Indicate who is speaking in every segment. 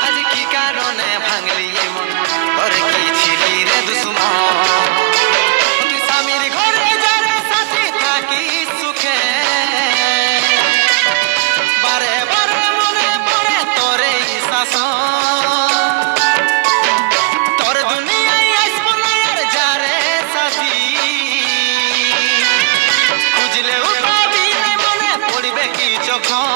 Speaker 1: আজ কি কারণে ভাঙলি মন করে কি ছিলি রে দুশ্মন তুই স্বামীর ঘরে যার সাথে থাকি সুখে বারে বারে মনে পড়ে তোরে শাসন তোর দুনিয়ায় আসব না আর যারে সাথী খুঁজলে উঠাবি মনে পড়বে কি যখন?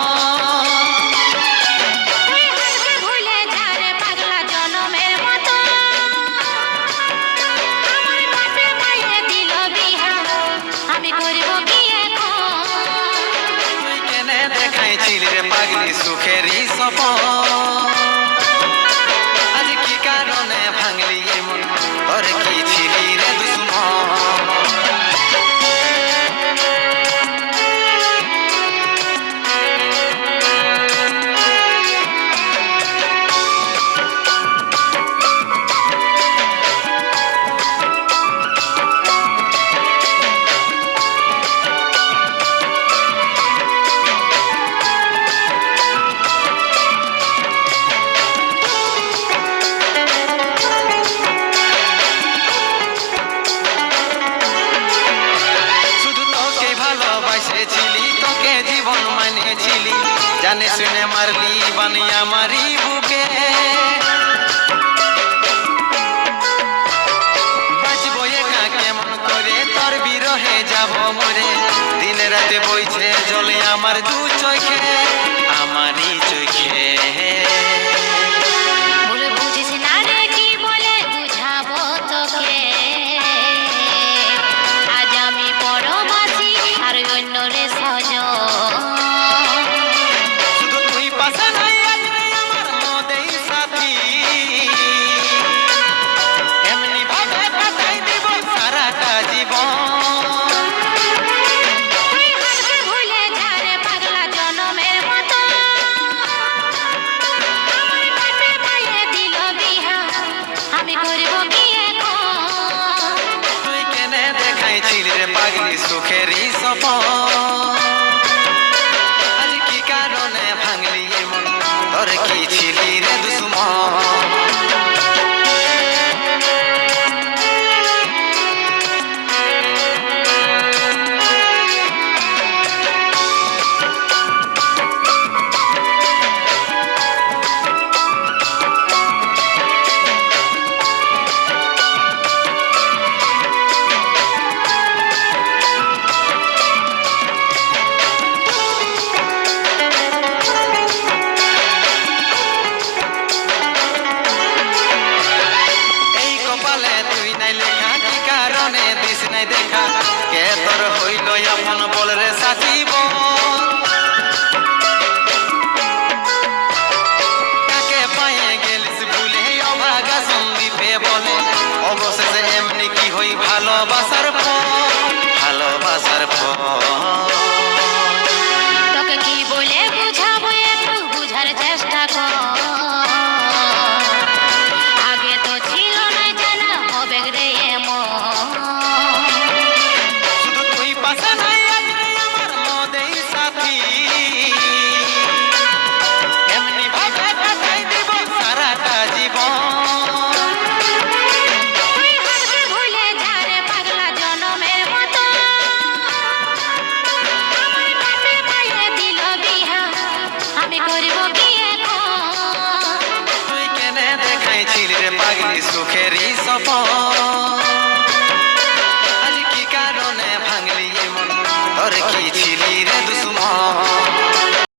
Speaker 1: ছিল
Speaker 2: পাগলি
Speaker 1: সুখেরই সপন बन मानिए झिली जाने सुने मरली बनिया मरी बुके। নাই দেখা। কে তোর হইল এমন বল রে সাথিব কাকে পায়ে গেলিস ভুলে অভাগা সন্দীপে বলে? অবশেষে এমনি কি হই ভালোবাসার পর ভালোবাসার পর
Speaker 2: তোকে কি বলে বুঝাবো একটু? বুঝার চেষ্টা কর।
Speaker 1: fall.